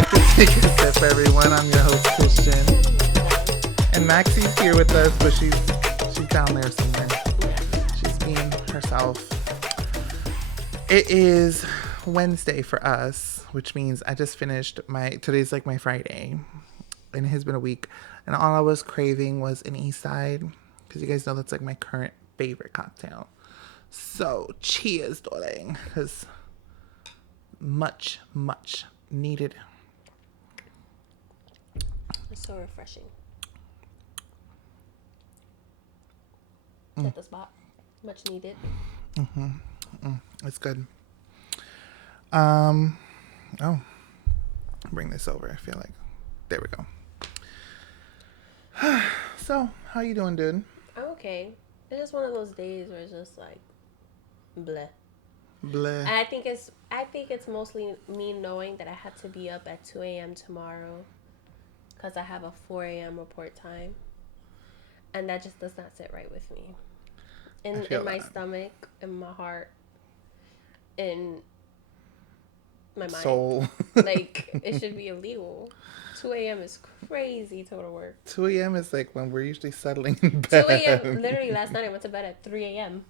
back to Take a Sip, everyone. I'm your host, Christian. And Maxie's here with us, but she's down there somewhere. She's being herself. It is Wednesday for us, which means I just finished today's like my Friday. And it has been a week. And all I was craving was an East Side. Because you guys know that's like my current favorite cocktail. So, cheers, darling. Because much needed. It's so refreshing. At the spot. Much needed. It's good. Bring this over. I feel like there we go. So, how you doing, dude? I'm okay. It's just one of those days where it's just like bleh. Bleh. And I think it's mostly me knowing that I have to be up at 2 a.m. tomorrow because I have a 4 a.m. report time, and that just does not sit right with me. In my stomach, in my heart, in my mind. Soul. Like, it should be illegal. 2 a.m. is crazy to go to work. 2 a.m. is like when we're usually settling in bed. 2 a.m. Literally, last night I went to bed at 3 a.m.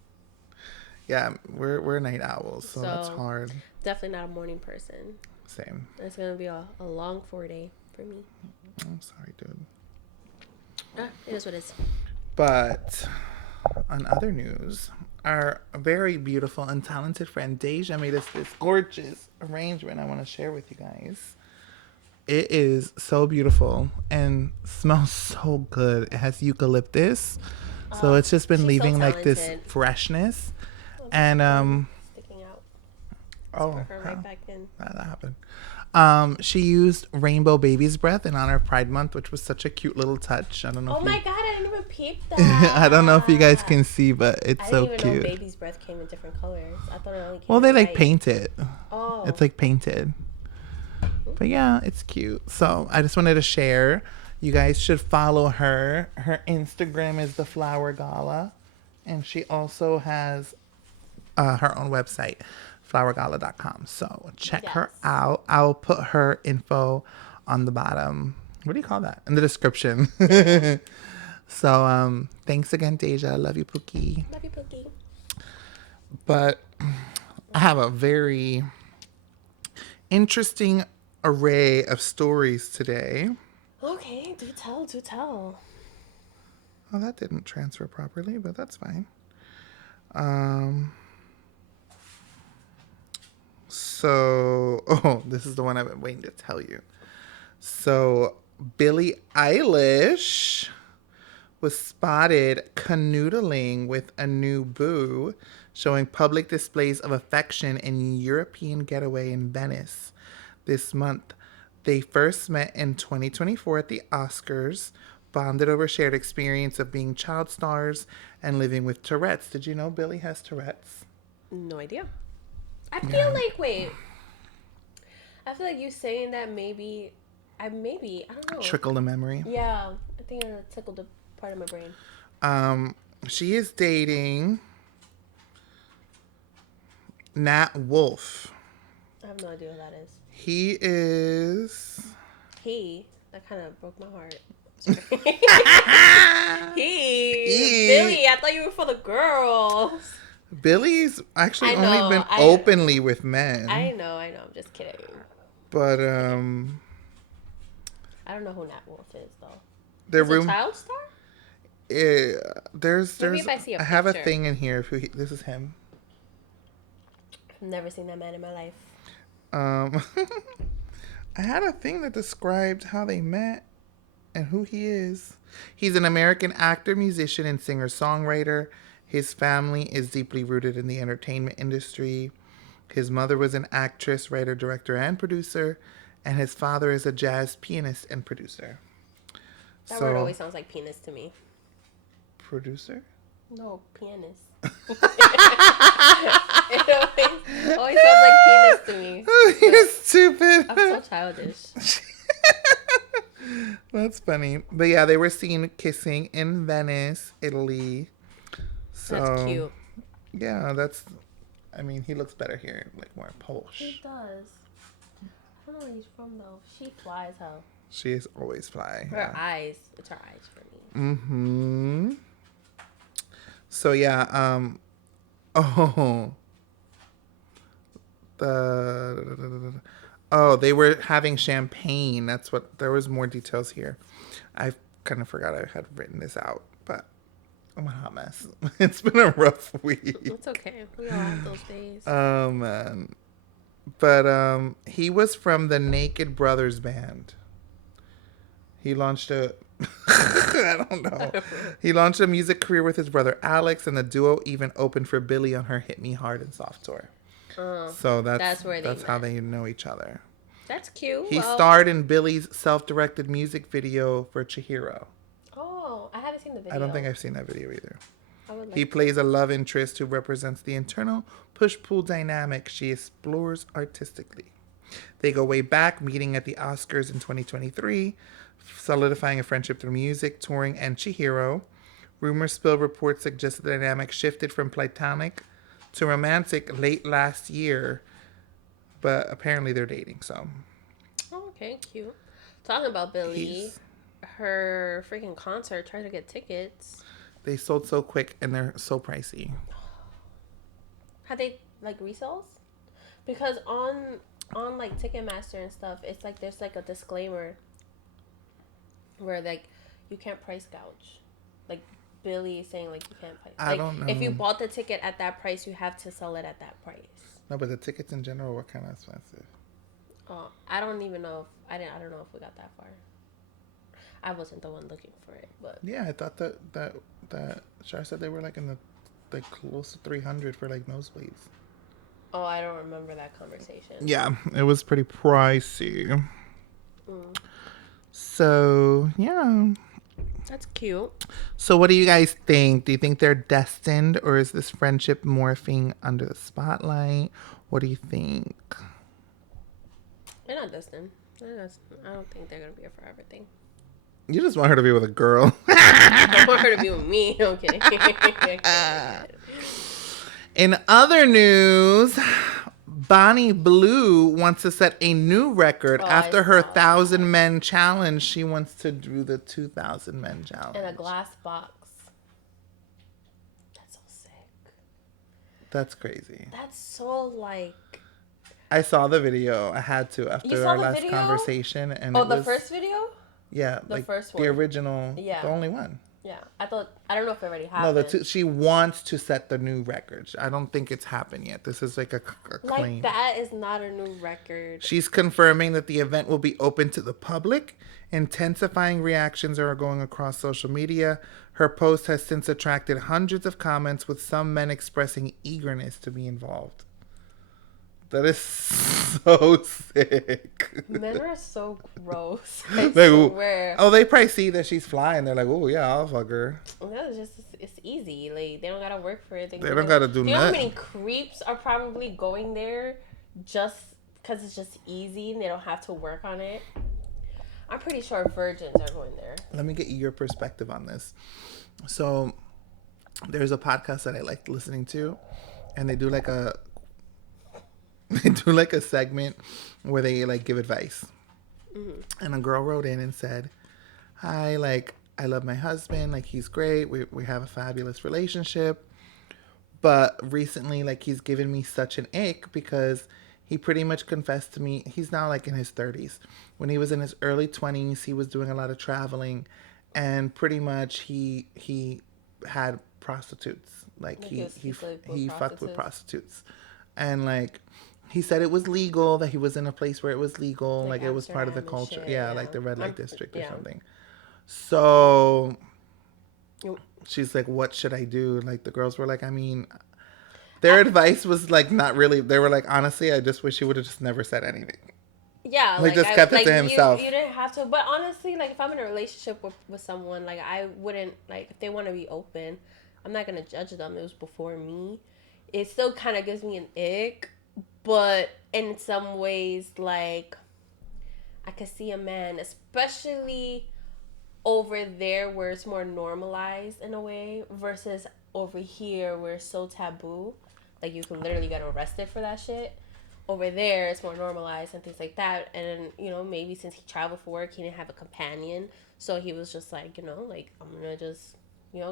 Yeah, we're night owls, so that's hard. Definitely not a morning person. Same. It's going to be a long 4-day for me. I'm sorry, dude. It is what it is. But on other news, our very beautiful and talented friend Deja made us this gorgeous arrangement I want to share with you guys. It is so beautiful and smells so good. It has eucalyptus. So it's just been leaving like this freshness. And sticking out. Oh, her right back in. That happened. She used rainbow baby's breath in honor of Pride Month, which was such a cute little touch. I don't know. Oh my god, I didn't even peep that. I don't know if you guys can see, but it's so cute. I didn't even know baby's breath came in different colors. I thought it only came. Well, they like white. paint it. Oh. It's like painted. But yeah, it's cute. So I just wanted to share. You guys should follow her. Her Instagram is the Flower Gala, and she also has her own website, flowergala.com. So check her out. I'll put her info on the bottom. What do you call that? In the description. So thanks again, Deja. Love you, Pookie. Love you, Pookie. But I have a very interesting array of stories today. Okay, do tell. Oh, that didn't transfer properly, but that's fine. So, this is the one I've been waiting to tell you. So, Billie Eilish was spotted canoodling with a new boo, showing public displays of affection in European getaway in Venice this month. They first met in 2024 at the Oscars, bonded over shared experience of being child stars and living with Tourette's. Did you know Billie has Tourette's? No idea. I feel like, I feel like you saying that maybe, I don't know. Trickled a memory. Yeah, I think it tickled a part of my brain. She is dating Nat Wolff. I have no idea who that is. He is... That kind of broke my heart. Billie, I thought you were for the girls. Billie's actually only been openly with men. I know. I'm just kidding. But, I don't know who Nat Wolff is, though. The He's a child star? There's Maybe if I see a I have a picture. thing in here. This is him. I've never seen that man in my life. I had a thing that described how they met and who he is. He's an American actor, musician, and singer-songwriter. His family is deeply rooted in the entertainment industry. His mother was an actress, writer, director, and producer, and his father is a jazz pianist and producer. That word always sounds like penis to me. Producer? No, pianist. It always sounds like penis to me. You're stupid. I'm so childish. That's funny. But yeah, they were seen kissing in Venice, Italy. So, that's cute. Yeah, he looks better here, like more Polish. He does. don't know where he's from though. She flies how. She is always fly. Her eyes. It's her eyes for me. Mm-hmm. So yeah, oh they were having champagne. That's what there was more details here. I kind of forgot I had written this out, but I'm a hot mess. It's been a rough week. It's okay. We all have those days. Oh man. But he was from the Naked Brothers band. He launched a I don't know. He launched a music career with his brother Alex, and the duo even opened for Billie on her Hit Me Hard and Soft tour. So that's how they know each other. That's cute. He starred in Billie's self-directed music video for Chihiro. Oh, I haven't seen the video. I don't think I've seen that video either. He plays a love interest who represents the internal push-pull dynamic she explores artistically. They go way back, meeting at the Oscars in 2023, solidifying a friendship through music, touring, and Chihiro. Rumor spill reports suggest the dynamic shifted from platonic to romantic late last year, but apparently they're dating, so. Oh, okay, cute. Talking about Billie, her freaking concert, tried to get tickets. They sold so quick and they're so pricey. Had they like resells? Because on like Ticketmaster and stuff, it's like there's like a disclaimer where like you can't price gouge. Like Billie is saying like you can't price. I don't know. If you bought the ticket at that price, you have to sell it at that price. No, but the tickets in general were kind of expensive. Oh, I don't even know if I don't know if we got that far. I wasn't the one looking for it, but yeah, I thought that Shar said they were like in the like close to 300 for like nosebleeds. Oh, I don't remember that conversation. Yeah, it was pretty pricey. So yeah, that's cute. So what do you guys think? Do you think they're destined, or is this friendship morphing under the spotlight? What do you think? They're not destined. I don't think they're gonna be a forever thing. You just want her to be with a girl. I want her to be with me. Okay. In other news, Bonnie Blue wants to set a new record after her 1,000 men challenge. She wants to do the 2,000 men challenge. In a glass box. That's so sick. That's crazy. That's so like... I saw the video. I had to after our last conversation. And the first video? Yeah, the like first one. The original, the only one. Yeah, I don't know if it already happened. No, she wants to set the new record. I don't think it's happened yet. This is like a claim. Like, that is not a new record. She's confirming that the event will be open to the public. Intensifying reactions are going across social media. Her post has since attracted hundreds of comments, with some men expressing eagerness to be involved. That is so sick. Men are so gross. I swear. Oh, they probably see that she's flying. They're like, oh, yeah, I'll fuck her. No, it's easy. Like, they don't got to work for it. They don't got to do nothing. You know how many creeps are probably going there just because it's just easy and they don't have to work on it? I'm pretty sure virgins are going there. Let me get your perspective on this. So, there's a podcast that I like listening to, and they do like a segment where they like give advice. Mm-hmm. And a girl wrote in and said, hi, like, I love my husband, like, he's great, we have a fabulous relationship, but recently, like, he's given me such an ick because he pretty much confessed to me. He's now like in his 30s. When he was in his early 20s, he was doing a lot of traveling, and pretty much he had prostitutes. Like, he fucked with prostitutes. And like, he said it was legal, that he was in a place where it was legal, like it was part of the culture. Yeah, like the red light district or something. So she's like, what should I do? Like, the girls were like, I mean, their advice was like not really. They were like, honestly, I just wish he would have just never said anything. Yeah, like just kept it to himself. You didn't have to. But honestly, like, if I'm in a relationship with someone, like, I wouldn't, like, if they want to be open, I'm not gonna judge them. It was before me. It still kind of gives me an ick. But in some ways, like, I could see a man, especially over there where it's more normalized in a way, versus over here where it's so taboo. Like, you can literally get arrested for that shit. over there it's more normalized and things like that. And maybe since he traveled for work, he didn't have a companion, so he was just like, like, I'm gonna just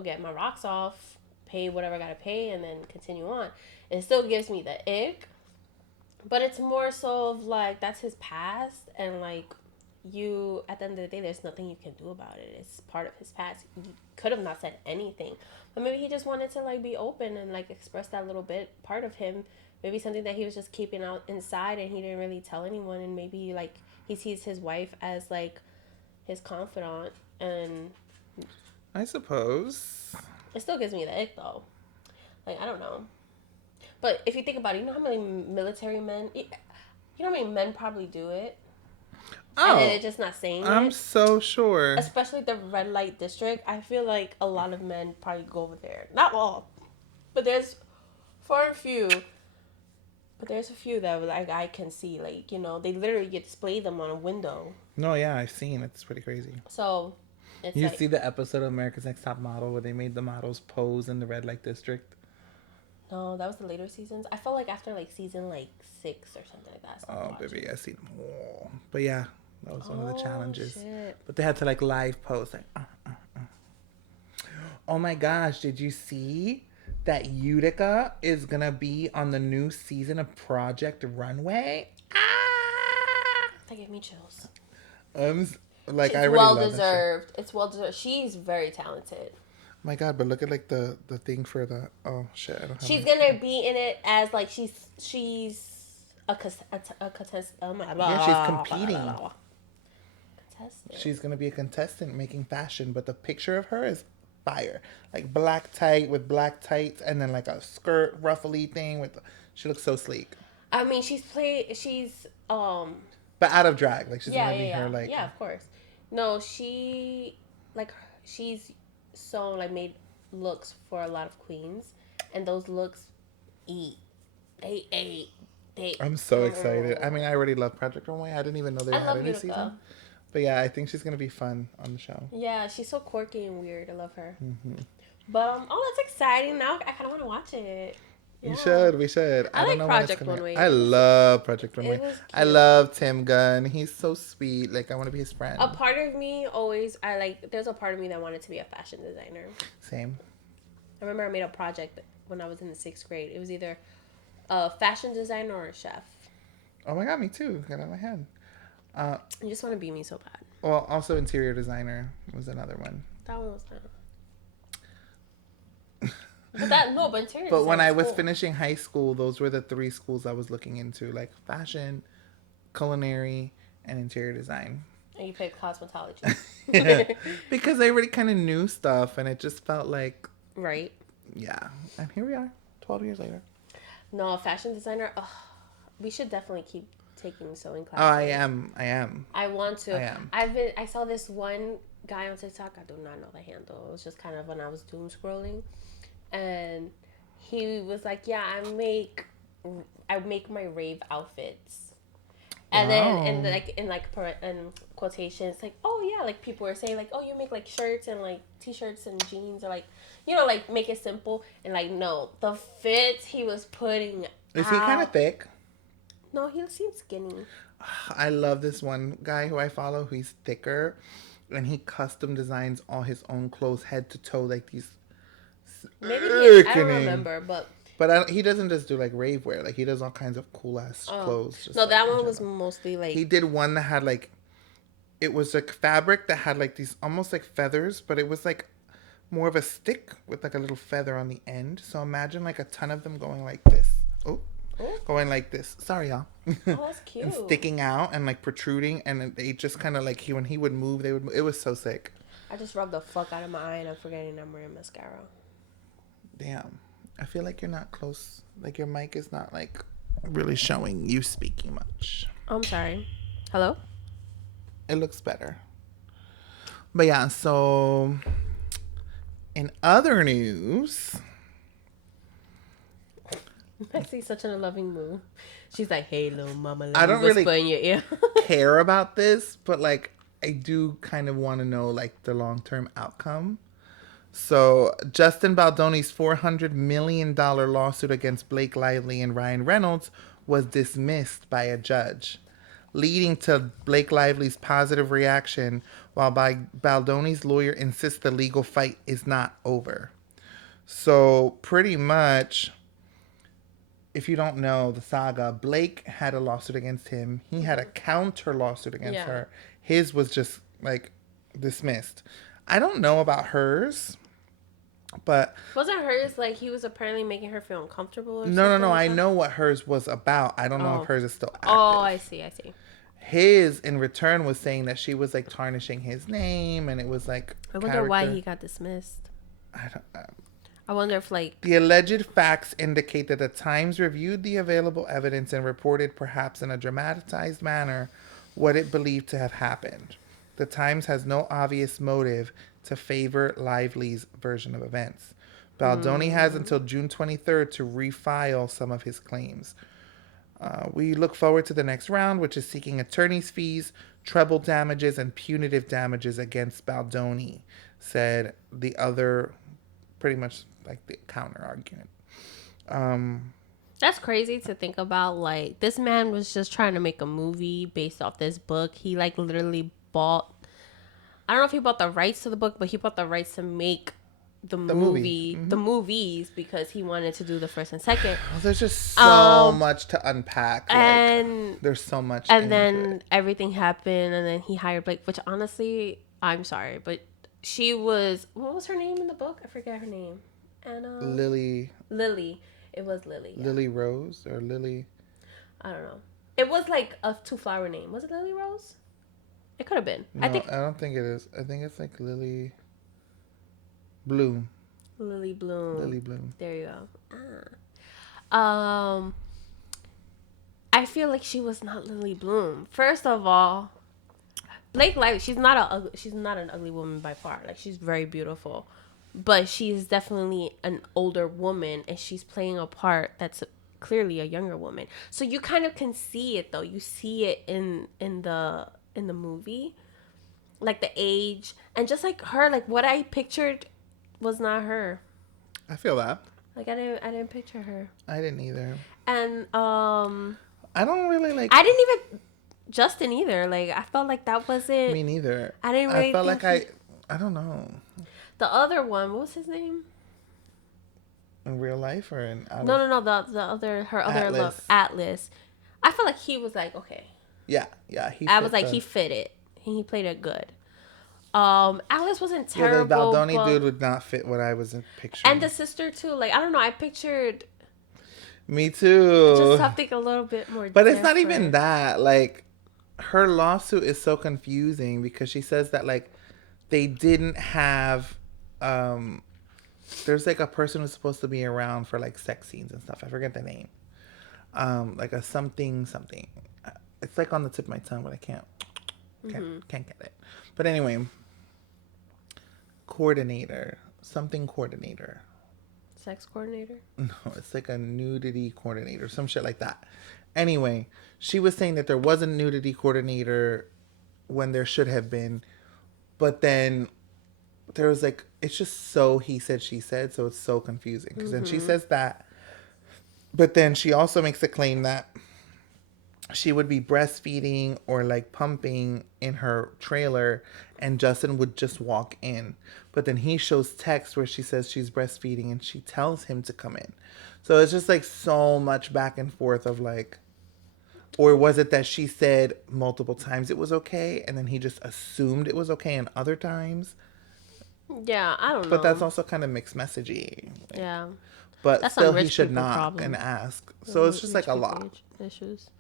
get my rocks off, pay whatever I gotta pay, and then continue on. It still gives me the ick, but it's more so of like, that's his past, and like, you, at the end of the day, there's nothing you can do about it. It's part of his past. He could have not said anything, but maybe he just wanted to like be open and like express that little bit part of him. Maybe something that he was just keeping out inside and he didn't really tell anyone. And maybe like he sees his wife as like his confidant, and I suppose it still gives me the ick though. Like, I don't know. But if you think about it, you know how many military men, how many men probably do it? Oh, and then they're just not saying it. I'm so sure. Especially the red light district. I feel like a lot of men probably go over there. Not all, but there's far and few. But there's a few that like I can see, like, they literally display them on a window. No, yeah, I've seen. It's pretty crazy. So, it's you like, see the episode of America's Next Top Model where they made the models pose in the red light district? No, that was the later seasons. I felt like after like season like 6 or something like that. Oh, baby, I seen them all. But yeah, that was one of the challenges. Shit. But they had to like live post like. Oh my gosh! Did you see that Utica is gonna be on the new season of Project Runway? That gave me chills. Like, it's I really well love deserved. It's well deserved. She's very talented. My God, but look at like the thing for the shit. I don't have she's gonna be in it as like she's a contestant. Oh my God. Yeah, she's competing. Contestant. She's gonna be a contestant making fashion, but the picture of her is fire. Like black tight with black tights, and then like a skirt ruffly thing with. She looks so sleek. I mean, she's but out of drag, like she's gonna be her like. Yeah, of course. No, she's so like made looks for a lot of queens, and those looks They I'm so excited. I mean, I already love Project Runway. I didn't even know they had a new season. But yeah, I think she's gonna be fun on the show. Yeah, she's so quirky and weird. I love her. Mm-hmm. But that's exciting. Now I kind of want to watch it. Yeah. We should. I like Project Runway. I love Project Runway. I love Tim Gunn. He's so sweet. Like, I want to be his friend. A part of me there's a part of me that wanted to be a fashion designer. Same. I remember I made a project when I was in the 6th grade. It was either a fashion designer or a chef. Oh my God, me too. Got it in my head. I just want to be me so bad. Well, also interior designer was another one. That one was not. But interior. But when I was finishing high school, those were the 3 schools I was looking into, like fashion, culinary, and interior design. And you picked cosmetology. Yeah. Because I already kind of knew stuff, and it just felt like. Right. Yeah. And here we are, 12 years later. No, a fashion designer. We should definitely keep taking sewing classes. Oh, I am. I want to. I am. I saw this one guy on TikTok. I do not know the handle. It was just kind of when I was doom scrolling. And he was like, "Yeah, I make my rave outfits," and then in quotations, like, "Oh yeah," like people were saying, like, "Oh, you make like shirts and like t-shirts and jeans, or like like make it simple." And like, no, the fits he was putting. Is he kind of thick? No, he seems skinny. I love this one guy who I follow. He's thicker, and he custom designs all his own clothes, head to toe, like these. Maybe I don't remember, but he doesn't just do like rave wear. Like he does all kinds of cool ass clothes. Just, no, like, that one was mostly like. He did one that had like, it was like fabric that had like these almost like feathers, but it was like more of a stick with like a little feather on the end. So imagine like a ton of them going like this. Going like this. Sorry, y'all. Oh, that's cute. And sticking out and like protruding, and they just kind of like when he would move, they would move. It was so sick. I just rubbed the fuck out of my eye and I'm forgetting I'm wearing mascara. Damn. I feel like you're not close. Like your mic is not like really showing you speaking much. Oh, I'm sorry. Hello? It looks better. But yeah, so in other news. Maxie's such in a loving mood. She's like, "Hey, little mama, I don't really in your ear." care about this, but like I do kind of want to know like the long-term outcome. So Justin Baldoni's $400 million lawsuit against Blake Lively and Ryan Reynolds was dismissed by a judge, leading to Blake Lively's positive reaction, while Baldoni's lawyer insists the legal fight is not over. So pretty much, if you don't know the saga, Blake had a lawsuit against him. He had a counter lawsuit against her. His was just like dismissed. I don't know about hers, but wasn't hers like he was apparently making her feel uncomfortable or no. like I know what hers was about. I don't know if hers is still active. Oh, I see. His, in return, was saying that she was like tarnishing his name, and it was like. I wonder why he got dismissed. I wonder if like the alleged facts indicate that the Times reviewed the available evidence and reported, perhaps in a dramatized manner, what it believed to have happened. The Times has no obvious motive to favor Lively's version of events. Baldoni has until June 23rd to refile some of his claims. We look forward to the next round, which is seeking attorney's fees, treble damages, and punitive damages against Baldoni, said the other, pretty much like the counter argument. That's crazy to think about. Like, this man was just trying to make a movie based off this book. He like literally bought, I don't know if he bought the rights to the book, but he bought the rights to make the movie, the movies, because he wanted to do the first and second. There's just so much to unpack. And like, there's so much. And then everything happened, and then he hired Blake, which honestly, I'm sorry, but she was, what was her name in the book? I forget her name. Anna. Lily. It was Lily. Yeah. Lily Rose or Lily. I don't know. It was like a 2-flower name. Was it Lily Rose? It could have been. No, I don't think it is. I think it's like Lily Bloom. Lily Bloom. There you go. I feel like she was not Lily Bloom. First of all, Blake Lively, she's not an ugly woman by far. Like, she's very beautiful, but she's definitely an older woman, and she's playing a part that's clearly a younger woman. So you kind of can see it though. You see it in the movie, like the age, and just like her, like what I pictured was not her. I feel that. Like I didn't picture her. I didn't either. And I don't really like. I didn't even Justin either. Like I felt like that wasn't me neither. I didn't really. I felt like I don't know. The other one, what was his name? In real life or in No. The other, her other love, Atlas. I felt like he was like okay. Yeah. He fit it. He played it good. Alice wasn't terrible. Yeah, the Baldoni dude would not fit what I was picturing. And the sister too. Like I don't know. I pictured. Me too. Just something a little bit more. But different. It's not even that. Like, her lawsuit is so confusing because she says that like they didn't have. There's like a person who's supposed to be around for like sex scenes and stuff. I forget the name. Like a something. It's like on the tip of my tongue, but I can't get it. But anyway, coordinator. Sex coordinator? No, it's like a nudity coordinator, some shit like that. Anyway, she was saying that there was a nudity coordinator when there should have been, but then there was like, it's just so he said, she said, so it's so confusing. Because then she says that, but then she also makes a claim that she would be breastfeeding or like pumping in her trailer and Justin would just walk in. But then he shows text where she says she's breastfeeding and she tells him to come in. So it's just like so much back and forth of like, or was it that she said multiple times it was okay and then he just assumed it was okay and other times? Yeah, I don't know. But that's also kind of mixed messaging. Like, yeah. But that's still he should knock and ask. So it's just like a lot. Issues.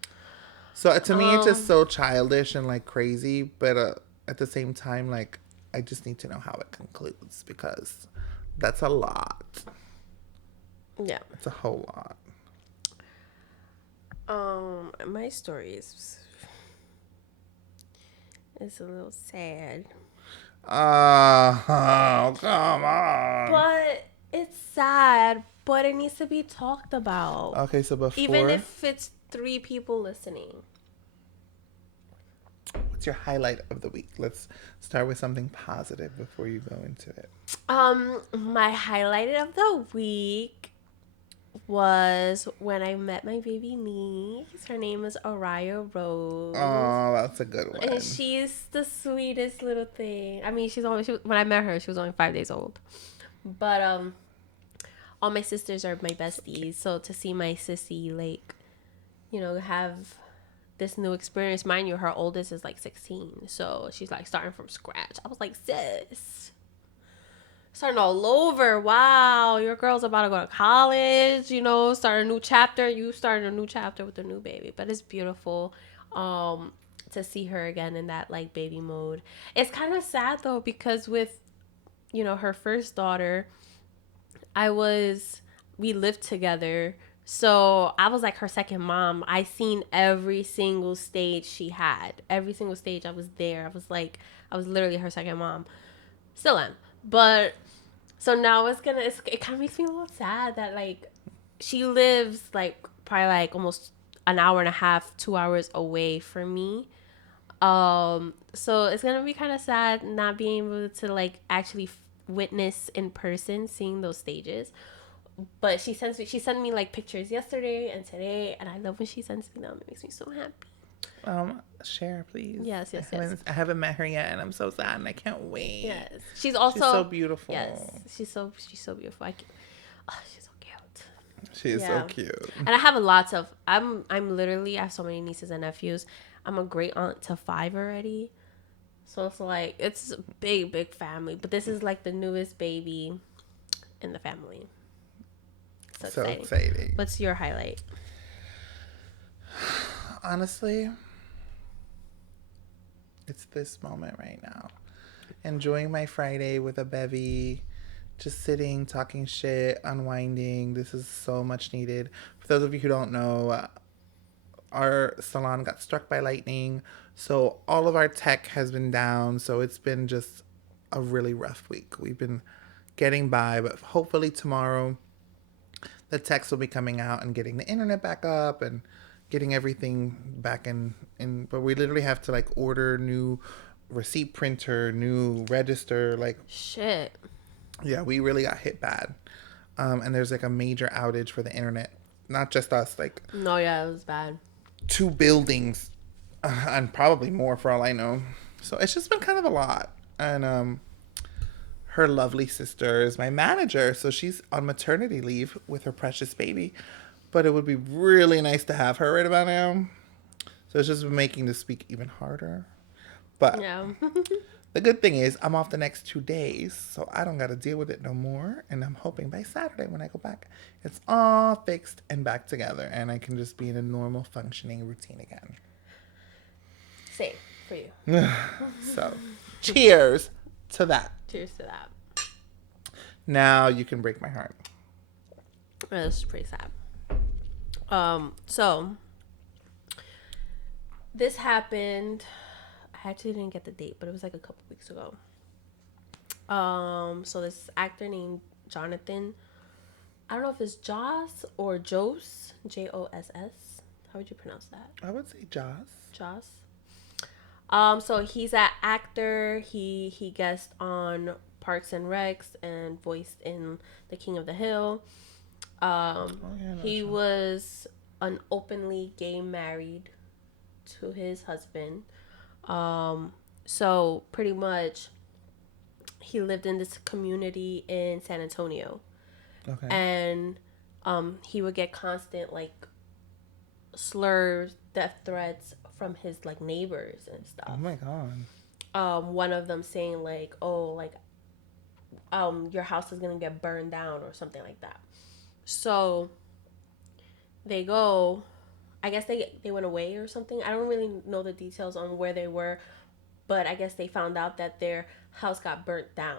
So to me, it's just so childish and like crazy. But at the same time, like I just need to know how it concludes because that's a lot. Yeah, it's a whole lot. My story is a little sad. Oh, come on. But it's sad, but it needs to be talked about. Okay, so before, even if it's 3 people listening. What's your highlight of the week? Let's start with something positive before you go into it. My highlight of the week was when I met my baby niece. Her name is Araya Rose. Oh, that's a good one. And she's the sweetest little thing. I mean, when I met her, she was only 5 days old. But all my sisters are my besties. So to see my sissy, like, have this new experience. Mind you, her oldest is like 16. So she's like starting from scratch. I was like, sis, starting all over. Wow, your girl's about to go to college, start a new chapter. You started a new chapter with a new baby. But it's beautiful to see her again in that like baby mode. It's kind of sad though, because with, her first daughter, we lived together. So I was like her second mom. I seen every single stage she had. Every single stage I was there. I was literally her second mom. Still am. But so now it kind of makes me a little sad that like she lives like probably like almost an hour and a half, 2 hours away from me. So it's gonna be kind of sad not being able to like actually witness in person seeing those stages. But she sent me like pictures yesterday and today, and I love when she sends me them. It makes me so happy. Share, please. Yes. I haven't met her yet, and I'm so sad, and I can't wait. Yes, she's so beautiful. Yes, she's so beautiful. She's so cute. She is so cute. And I have I have so many nieces and nephews. I'm a great aunt to 5 already. So it's like, it's a big family. But this is like the newest baby in the family. So exciting. What's your highlight? Honestly, it's this moment right now. Enjoying my Friday with a bevy. Just sitting, talking shit, unwinding. This is so much needed. For those of you who don't know, our salon got struck by lightning. So all of our tech has been down. So it's been just a really rough week. We've been getting by, but hopefully tomorrow the techs will be coming out and getting the internet back up and getting everything back in. But we literally have to like order new receipt printer, new register, like shit. Yeah, we really got hit bad. And there's like a major outage for the internet. Not just us, like... No, yeah, it was bad. 2 buildings. And probably more for all I know. So it's just been kind of a lot. And her lovely sister is my manager. So she's on maternity leave with her precious baby. But it would be really nice to have her right about now. So it's just making this week even harder. But... yeah. The good thing is I'm off the next 2 days, so I don't got to deal with it no more. And I'm hoping by Saturday when I go back, it's all fixed and back together, and I can just be in a normal functioning routine again. Same for you. So, cheers to that. Cheers to that. Now you can break my heart. That's pretty sad. So this happened. I actually didn't get the date, but it was like a couple weeks ago. So this actor named Jonathan, I don't know if it's Joss or Joss, Joss. How would you pronounce that? I would say Joss. Joss. So he's an actor. He guest on Parks and Recs and voiced in The King of the Hill. He was an openly gay married to his husband. So pretty much he lived in this community in San Antonio. Okay. And he would get constant like slurs, death threats from his like neighbors and stuff. Oh my god. One of them saying like, "Oh, like your house is going to get burned down" or something like that. So they go, I guess they went away or something. I don't really know the details on where they were, but I guess they found out that their house got burnt down.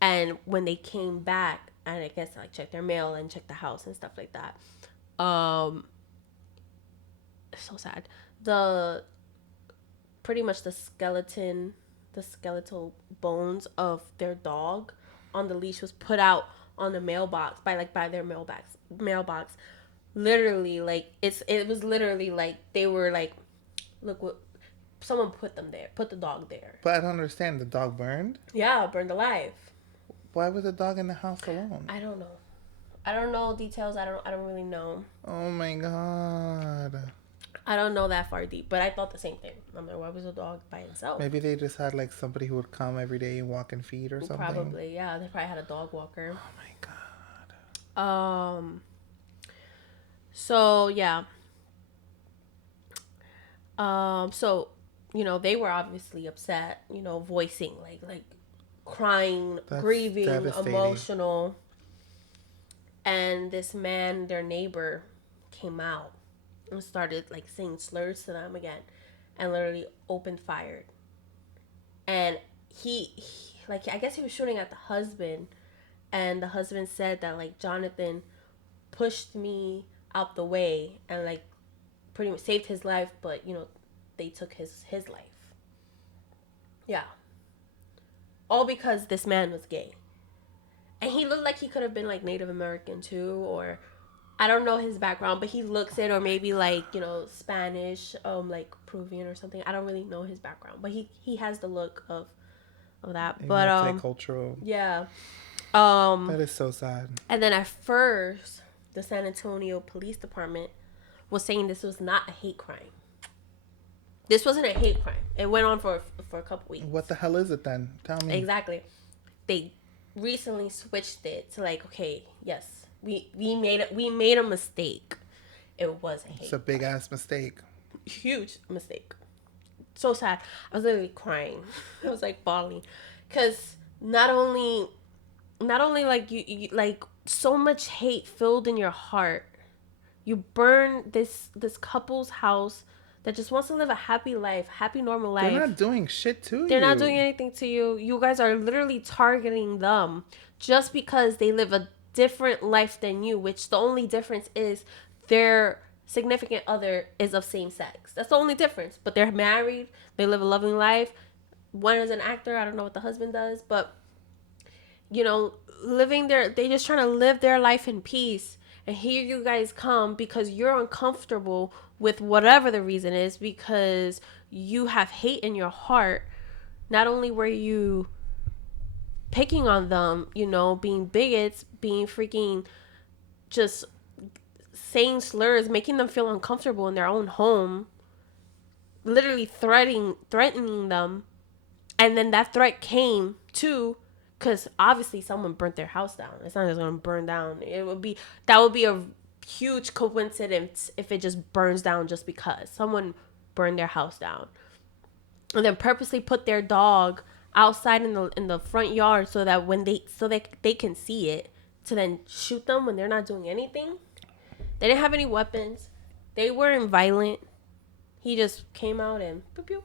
And when they came back, and I guess like checked their mail and checked the house and stuff like that, it's so sad. Pretty much the skeletal bones of their dog on the leash was put out on the mailbox by their mailbox. Literally, like it was literally like they were like, look what someone put them there, put the dog there. But I don't understand. The dog burned? Yeah, burned alive. Why was the dog in the house alone? I don't know. I don't know details. I don't really know. Oh my god. I don't know that far deep, but I thought the same thing. I'm like, why was a dog by itself? Maybe they just had like somebody who would come every day and walk and feed or something. Probably, yeah. They probably had a dog walker. Oh my god. So yeah. So, you know, they were obviously upset, you know, voicing like crying, that's grieving, emotional. And this man, their neighbor, came out and started like saying slurs to them again and literally opened fire. And he like, I guess he was shooting at the husband, and the husband said that like Jonathan pushed me out the way and like pretty much saved his life, but you know, they took his life. Yeah. All because this man was gay. And he looked like he could have been like Native American too, or I don't know his background, but he looks it, or maybe like, you know, Spanish, like Peruvian or something. I don't really know his background, but he has the look of that. Maybe but multicultural. Yeah. That is so sad. And then at first, the San Antonio Police Department was saying this was not a hate crime. This wasn't a hate crime. It went on for a couple weeks. What the hell is it then? Tell me. Exactly. They recently switched it to like, okay, yes, we made a mistake. It was a hate. It's a big ass mistake. Huge mistake. So sad. I was literally crying. I was like bawling, because not only like you like so much hate filled in your heart. You burn this couple's house that just wants to live a happy life, happy normal life. They're not doing shit to you. They're not doing anything to you. You guys are literally targeting them just because they live a different life than you, which the only difference is their significant other is of same sex. That's the only difference. But they're married. They live a loving life. One is an actor. I don't know what the husband does, but you know, they just trying to live their life in peace. And here you guys come because you're uncomfortable with whatever the reason is, because you have hate in your heart. Not only were you picking on them, you know, being bigots, being freaking just saying slurs, making them feel uncomfortable in their own home, literally threatening them. And then that threat came too, because obviously someone burnt their house down. It's not just going to burn down. That would be a huge coincidence if it just burns down just because someone burned their house down. And then purposely put their dog outside in the front yard so that they can see it, to then shoot them when they're not doing anything. They didn't have any weapons. They weren't violent. He just came out and boop, boop.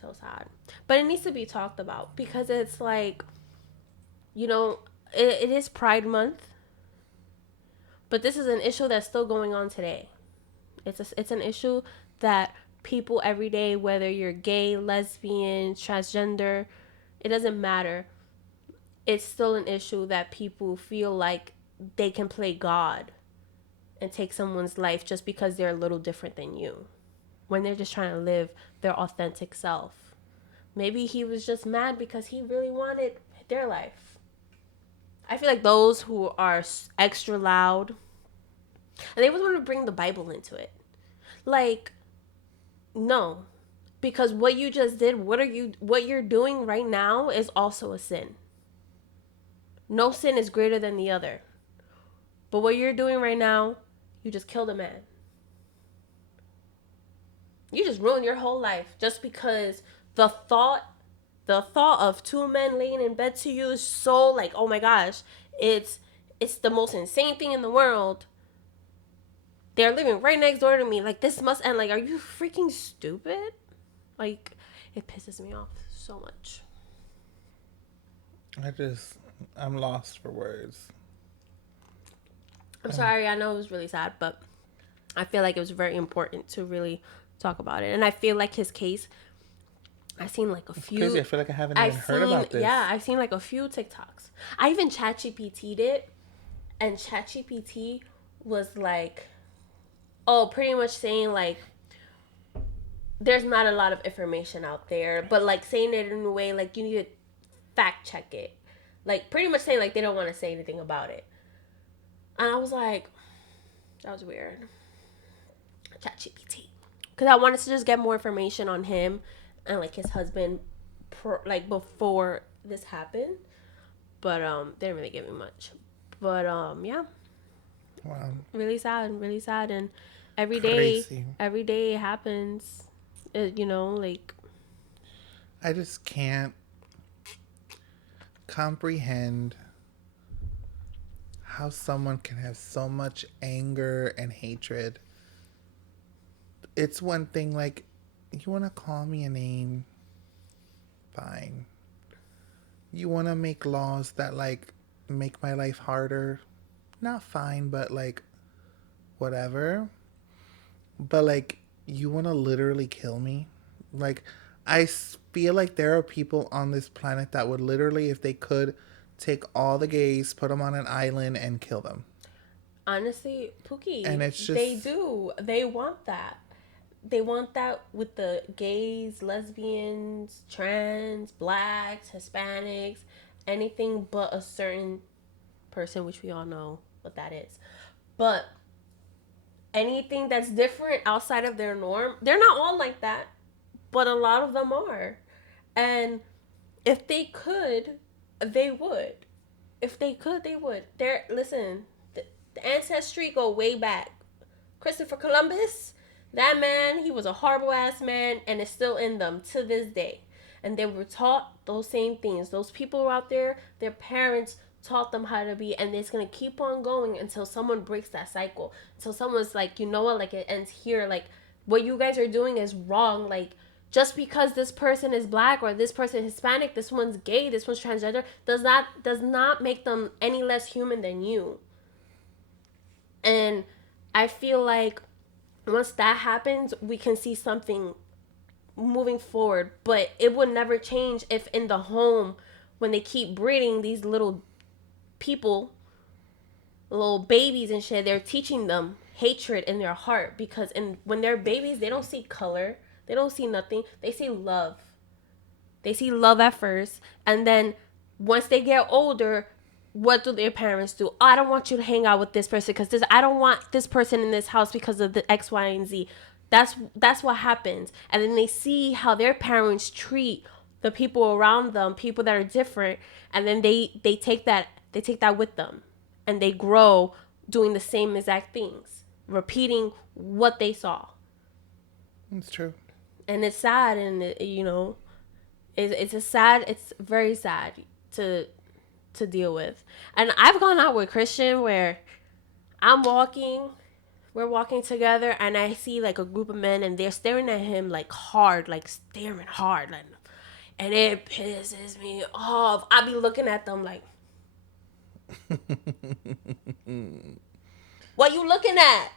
So sad. But it needs to be talked about, because it's like, you know, it is Pride Month, but this is an issue that's still going on today. It's an issue that people every day, whether you're gay, lesbian, transgender, it doesn't matter. It's still an issue that people feel like they can play God and take someone's life just because they're a little different than you, when they're just trying to live their authentic self. Maybe he was just mad because he really wanted their life. I feel like those who are extra loud, and they always want to bring the Bible into it. Like, no, because what you just did, what you're doing right now is also a sin. No sin is greater than the other. But what you're doing right now, you just killed a man. You just ruined your whole life just because the thought of two men laying in bed to you is so like, oh my gosh, it's the most insane thing in the world. They're living right next door to me. Like, this must end. Like, are you freaking stupid? Like, it pisses me off so much. I'm lost for words. I'm sorry. I know it was really sad, but I feel like it was very important to really talk about it. And I feel like his case, I've seen like a few. Crazy. I feel like I haven't even heard about this. Yeah, I've seen like a few TikToks. I even ChatGPT'd it, and ChatGPT was like, pretty much saying like, there's not a lot of information out there, but like saying it in a way like you need to fact check it. Like, pretty much saying, like, they don't want to say anything about it. And I was like, that was weird. ChatGPT. Because I wanted to just get more information on him and, like, his husband, like, before this happened. But, they didn't really give me much. But, yeah. Wow. Really sad. And every Crazy. day it happens. You know, like... I just can't comprehend how someone can have so much anger and hatred. It's one thing, like, you want to call me a name, fine. You want to make laws that, like, make my life harder, not fine, but, like, whatever. But, like, you want to literally kill me? Like, I feel like there are people on this planet that would literally, if they could, take all the gays, put them on an island, and kill them. Honestly, Pookie, and it's just... they do. They want that. They want that with the gays, lesbians, trans, blacks, Hispanics, anything but a certain person, which we all know what that is. But anything that's different outside of their norm, they're not all like that. But a lot of them are. And if they could, they would. If they could, they would. Listen, the ancestry go way back. Christopher Columbus, that man, he was a horrible ass man, and it's still in them to this day. And they were taught those same things. Those people out there, their parents taught them how to be, and it's gonna keep on going until someone breaks that cycle. Until someone's like, you know what, like, it ends here. Like, what you guys are doing is wrong. Like, just because this person is black or this person is Hispanic, this one's gay, this one's transgender, does not make them any less human than you. And I feel like once that happens, we can see something moving forward. But it would never change if in the home, when they keep breeding these little people, little babies and shit, they're teaching them hatred in their heart. Because when they're babies, they don't see color. They don't see nothing. They see love. They see love at first. And then once they get older, what do their parents do? I don't want you to hang out with this person because I don't want this person in this house because of the X, Y, and Z. That's what happens. And then they see how their parents treat the people around them, people that are different. And then they take that with them. And they grow doing the same exact things. Repeating what they saw. It's true. And it's sad, and it's very sad to deal with. And I've gone out with Christian where we're walking together, and I see like a group of men, and they're staring at him like hard, and it pisses me off. I be looking at them like, what you looking at?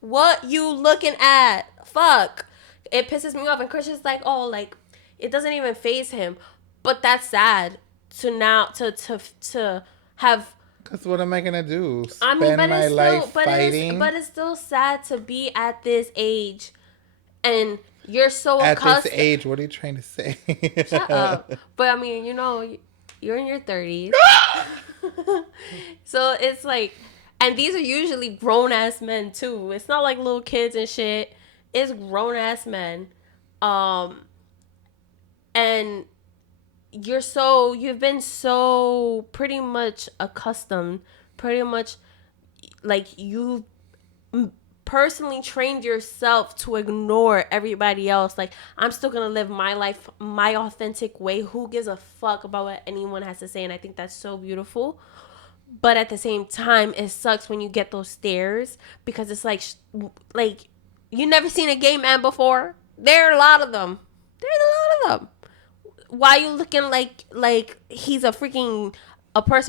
What you looking at? Fuck. It pisses me off. And Christian's like, oh, like, it doesn't even faze him. But that's sad to have. Because what am I going to do? Spend my life fighting? But it's still sad to be at this age. And you're so accustomed. At this age, what are you trying to say? Shut up. But I mean, you're in your 30s. So it's like, and these are usually grown-ass men, too. It's not like little kids and shit. It's grown-ass men. And you've been so pretty much accustomed, pretty much like you've personally trained yourself to ignore everybody else. Like, I'm still gonna live my life my authentic way. Who gives a fuck about what anyone has to say? And I think that's so beautiful. But at the same time, it sucks when you get those stares, because it's like you never seen a gay man before. There are a lot of them. Why you looking like he's a person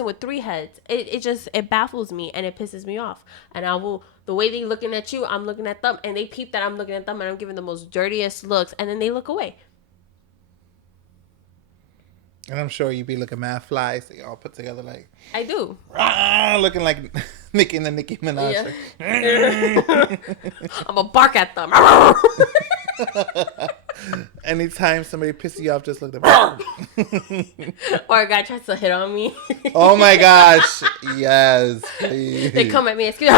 with 3 heads? It baffles me, and it pisses me off. And the way they looking at you, I'm looking at them, and they peep that I'm looking at them, and I'm giving the most dirtiest looks, and then they look away. And I'm sure you be looking mad fly, so y'all put together like... I do. Looking like Nicki and the Nicki Minaj. Yeah. I'm gonna bark at them. Anytime somebody pisses you off, just look at them. Or a guy tries to hit on me. Oh my gosh. Yes, please. They come at me, excuse me.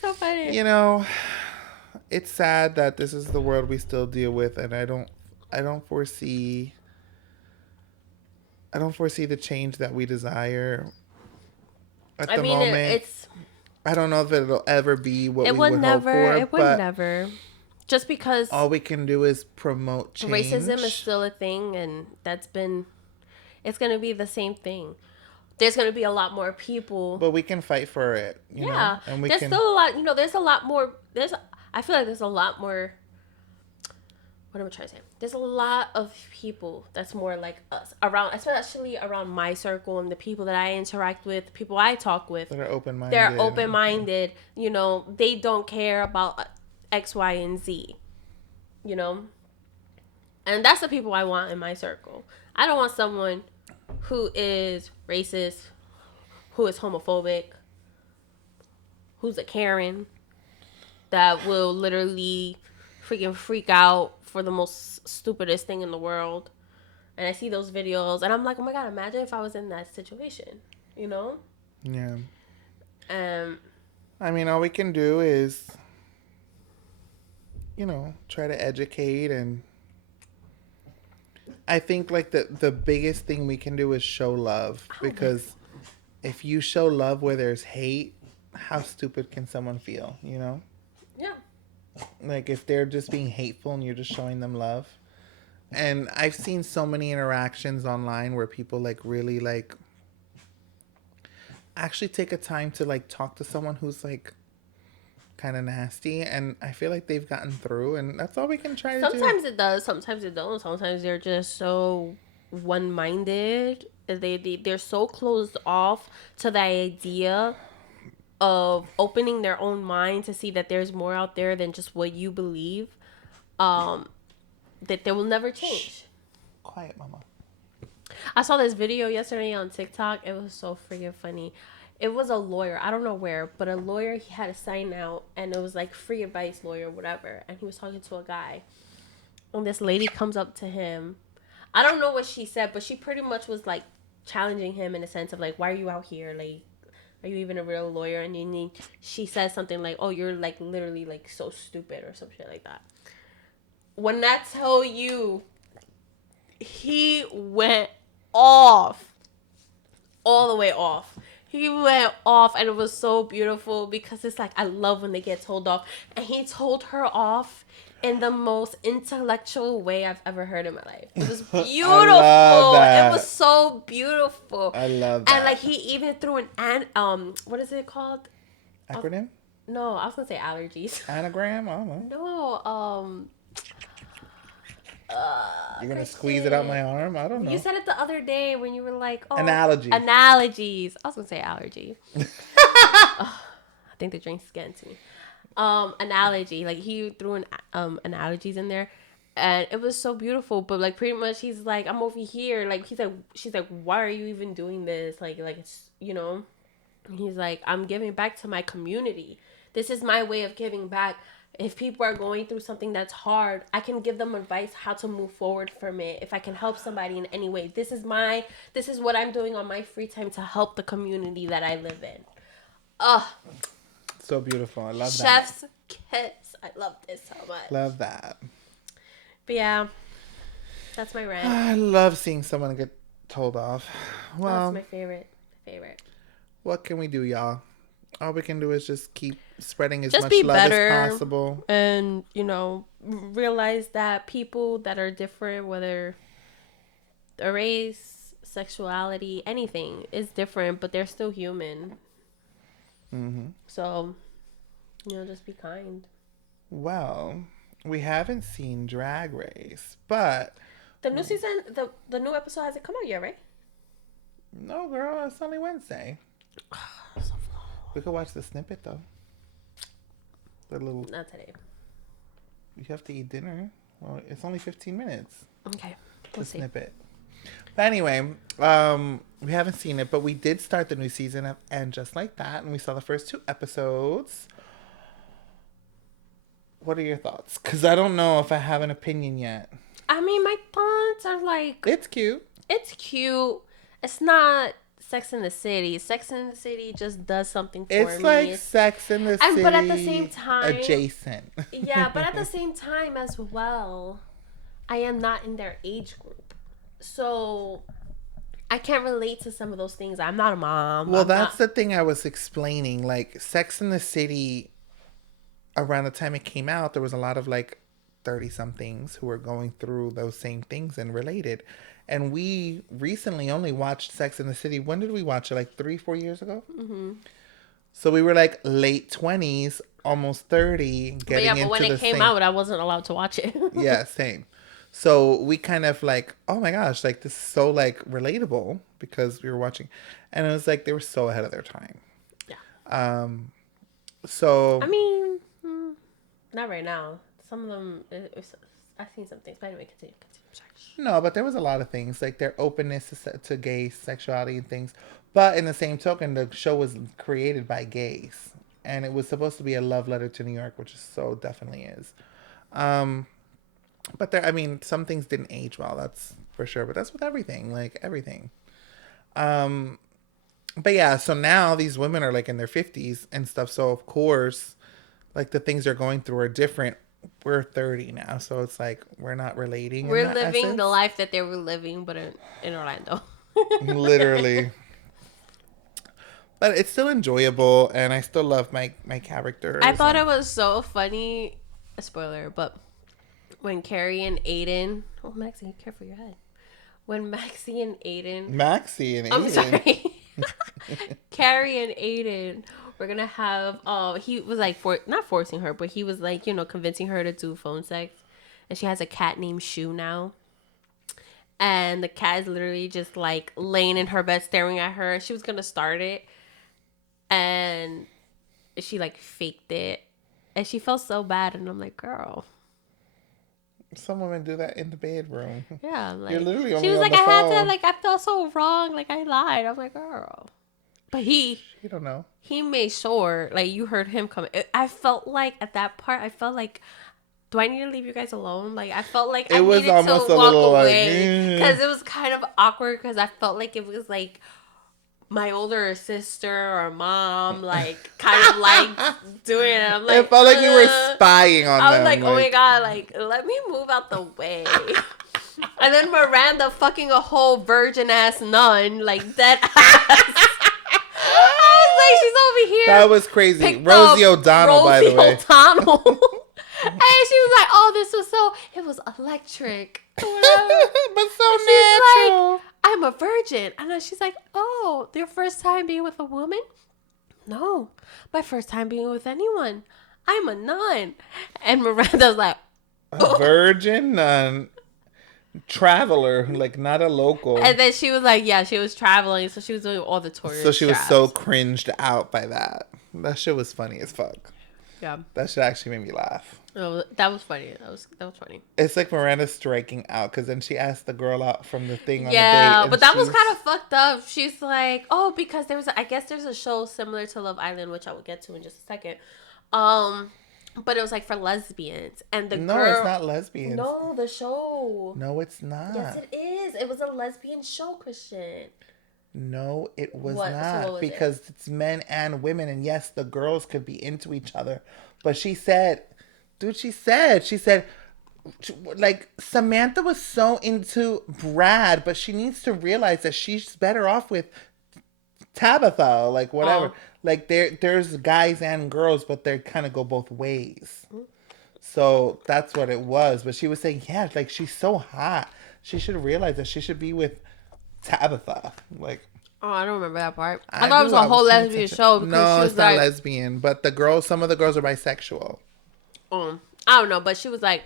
So funny. You know, it's sad that this is the world we still deal with, and I don't foresee the change that we desire at the moment. It's. I don't know if it'll ever be what we would would never. hope for. It would never. Just because all we can do is promote change. Racism is still a thing, and it's going to be the same thing. There's going to be a lot more people. But we can fight for it. You know? And there's still a lot, there's a lot more. I feel like there's a lot more. What am I trying to say? There's a lot of people that's more like us around, especially around my circle and the people that I interact with, people I talk with. That are open-minded. They're open-minded. They don't care about X, Y, and Z. And that's the people I want in my circle. I don't want someone who is racist, who is homophobic, who's a Karen, that will literally freaking freak out for the most stupidest thing in the world. And I see those videos and I'm like, oh my God, imagine if I was in that situation, Yeah. I mean, all we can do is, try to educate. And I think like the biggest thing we can do is show love, because if you show love where there's hate, how stupid can someone feel, Yeah. Like if they're just being hateful and you're just showing them love. And I've seen so many interactions online where people like really like actually take a time to like talk to someone who's like kind of nasty, and I feel like they've gotten through, and that's all we can try to do. Sometimes it does, sometimes it don't. Sometimes they're just so one-minded. They're so closed off to the idea of opening their own mind to see that there's more out there than just what you believe, that they will never change. Shh. Quiet, mama. I saw this video yesterday on TikTok. It was so freaking funny. It was a lawyer. I don't know where, but a lawyer, he had a sign out and it was like free advice lawyer, whatever. And he was talking to a guy. And this lady comes up to him. I don't know what she said, but she pretty much was like challenging him in a sense of like, why are you out here? Like, are you even a real lawyer? And she says something like, oh, you're like literally like so stupid or some shit like that. When I tell you, he went off. All the way off. He went off, and it was so beautiful because it's like, I love when they get told off. And he told her off in the most intellectual way I've ever heard in my life. It was beautiful. It was so beautiful. I love that. And like he even threw what is it called? Acronym? No, I was gonna say allergies. Anagram? I don't know. No, you're gonna squeeze it out my arm? I don't know. You said it the other day when you were like, oh, analogies. I was gonna say allergy. I think the drink's getting to me. Analogy, like he threw an analogies in there, and it was so beautiful. But like pretty much he's like, I'm over here, like she's like, why are you even doing this? Like it's he's like, I'm giving back to my community. This is my way of giving back. If people are going through something that's hard, I can give them advice how to move forward from it. If I can help somebody in any way, this is what I'm doing on my free time to help the community that I live in. So beautiful. I love that. Chef's kiss. I love this so much. Love that. But yeah, that's my rant. I love seeing someone get told off. Well, that's my favorite. What can we do, y'all? All we can do is just keep spreading as much love better as possible. And, realize that people that are different, whether their race, sexuality, anything is different, but they're still human. Mm-hmm. So, just be kind. Well, we haven't seen Drag Race, but the new season, the new episode hasn't come out yet, right? No, girl, it's only Wednesday. We could watch the snippet though. Not today. You have to eat dinner. Well, it's only 15 minutes. Okay. We'll see. Snippet. But anyway, we haven't seen it, but we did start the new season of And Just Like That, and we saw the first 2 episodes. What are your thoughts? Because I don't know if I have an opinion yet. I mean, my thoughts are like, It's cute. it's cute. It's not Sex in the City. Sex in the City just does something for me. It's like Sex in the City, but at the same time, adjacent. yeah, but at the same time as well, I am not in their age group, so I can't relate to some of those things. I'm not a mom. Well, that's the thing I was explaining. Like, Sex in the City, around the time it came out, there was a lot of like 30-somethings who were going through those same things and related. And we recently only watched Sex in the City. When did we watch it? Like 3-4 years ago? Mm-hmm. So we were like late 20s, almost 30, getting into but when it came out, I wasn't allowed to watch it. Yeah, same. So we kind of like, oh my gosh, like this is so like relatable because we were watching. And it was like they were so ahead of their time. Yeah. So I mean, not right now. Some of them, I've seen some things. But anyway, continue. Sorry. No, but there was a lot of things like their openness to gay sexuality and things. But in the same token, the show was created by gays, and it was supposed to be a love letter to New York, which is so definitely is. But there, I mean, some things didn't age well. That's for sure. But that's with everything, like everything. But yeah, so now these women are like in their 50s and stuff. So of course, like the things they're going through are different. We're 30 now, so it's like we're not relating. We're living the life that they were living, but in Orlando. Literally. But it's still enjoyable, and I still love my characters. I thought it was so funny. A spoiler, but when Carrie and Aiden, Maxie, careful your head. When Maxie and Aiden, I'm sorry, Carrie and Aiden. We're gonna have. He was like not forcing her, but he was like, convincing her to do phone sex, and she has a cat named Shu now, and the cat is literally just like laying in her bed staring at her. She was gonna start it, and she like faked it, and she felt so bad, and I'm like, girl. Some women do that in the bedroom. Yeah, like you're literally only she was on like, the I phone. had to, like, I felt so wrong, like I lied. I'm like, girl. But you don't know. He made sure, like, you heard him coming. I felt like at that part, do I need to leave you guys alone? Like, I felt like I needed to walk away because it was kind of awkward because I felt like it was like my older sister or mom, like, kind of like doing it. I'm like, it felt like you were spying on them. I was like, oh my God, like, let me move out the way. And then Miranda fucking a whole virgin ass nun, like dead ass. She's over here. That was crazy. Rosie O'Donnell, by the way. O'Donnell. And she was like, oh, it was electric. But so and she's natural. like, I'm a virgin. And then she's like, oh, your first time being with a woman? No, my first time being with anyone. I'm a nun. And Miranda's like, a virgin nun. Traveler, like not a local. And then she was like, yeah, she was traveling, so she was doing all the tourist So she was traps. so cringed out by that. That shit was funny as fuck. Yeah, that shit actually made me laugh. Oh, that was funny. That was funny. It's like Miranda striking out because then she asked the girl out from the thing on yeah, the date. But that was kind of fucked up. She's like, oh, because I guess there's a show similar to Love Island, which I will get to in just a second. But it was like for lesbians, and No, it's not lesbians. No, the show. No, it's not. Yes, it is. It was a lesbian show, Christian. No, it was not. not. So what was because it's men and women, and yes, the girls could be into each other. But she said, like, Samantha was so into Brad, but she needs to realize that she's better off with Tabitha, like, whatever. Oh. Like, there's guys and girls, but they kind of go both ways. So that's what it was. But she was saying, yeah, like, she's so hot. She should realize that she should be with Tabitha. Like, oh, I don't remember that part. I thought it was a whole lesbian show. Because no, she was it's not lesbian. But some of the girls are bisexual. I don't know, but she was like.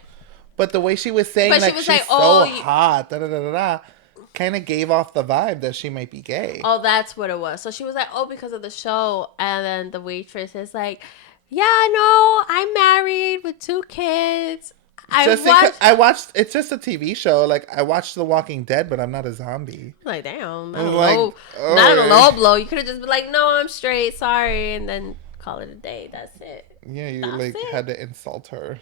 But the way she was saying, like, she's so hot, kind of gave off the vibe that she might be gay. Oh, that's what it was. So she was like, oh, because of the show. And then the waitress is like, yeah, no, I'm married with 2 kids. I watched. It's just a TV show. Like I watched The Walking Dead, but I'm not a zombie. Like, damn, I'm like, not a low blow. You could have just been like, no, I'm straight, sorry, and then call it a day. That's it. Yeah, you had to insult her.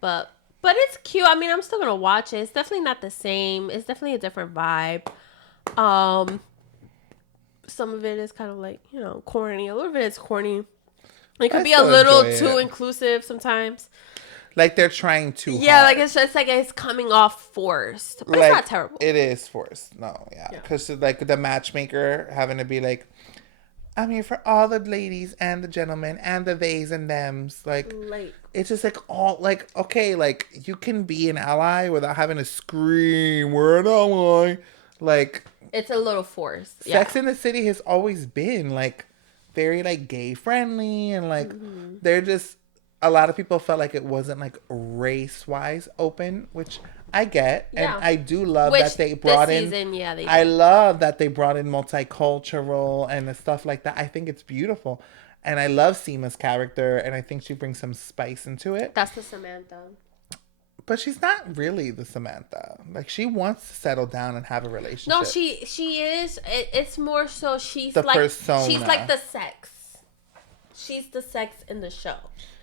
But it's cute. I mean, I'm still gonna watch it. It's definitely not the same. It's definitely a different vibe. Some of it is kind of like, corny. A little bit is corny. It could be a little too inclusive sometimes. Like they're trying too hard. Yeah, like it's just like it's coming off forced. But it's not terrible. It is forced. No, yeah. Because like the matchmaker having to be like, I'm here for all the ladies and the gentlemen and the theys and thems. Like it's just like all like, okay, like you can be an ally without having to scream, we're an ally. Like it's a little forced. Sex in the City has always been like very like gay friendly and like they're just a lot of people felt like it wasn't like race wise open, which I get. And I do love that they brought in I love that they brought in multicultural and stuff like that. I think it's beautiful. And I love Seema's character and I think she brings some spice into it. That's the Samantha. But she's not really the Samantha. Like she wants to settle down and have a relationship. No, she is. It's more so she's the like persona. She's like the sex. She's the sex in the show.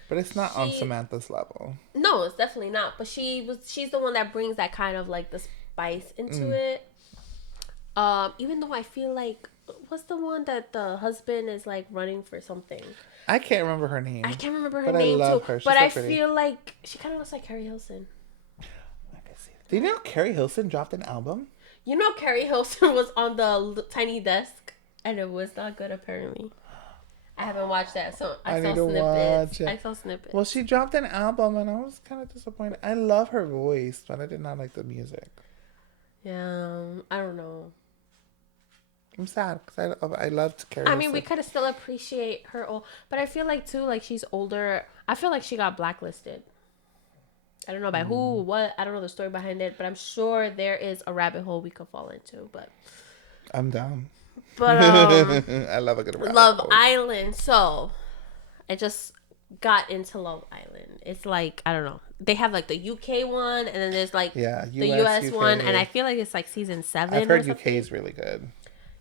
But it's not on Samantha's level. No, it's definitely not. But she's the one that brings that kind of like the spice into it. Even though I feel like what's the one that the husband is like running for something? I can't remember her name. I can't remember her name I love too. her. She's but so I pretty. feel like she kind of looks like Carrie Hilson. Did you know Carrie Hilson dropped an album? You know Carrie Hilson was on the Tiny Desk and it was not good apparently. I haven't watched that, so I saw snippets. I saw snippets. Well, she dropped an album and I was kind of disappointed. I love her voice, but I did not like the music. Yeah, I don't know. I'm sad because I loved Carrie Hilson. I mean, we could still appreciate her, but I feel like too, like she's older. I feel like she got blacklisted. I don't know by who, what. I don't know the story behind it, but I'm sure there is a rabbit hole we could fall into. But I'm down. But I love a good rabbit Love hole. Island. So I just got into Love Island. It's like, I don't know. They have like the UK one, and then there's like the US one, and I feel like it's like season 7. I've heard UK is really good.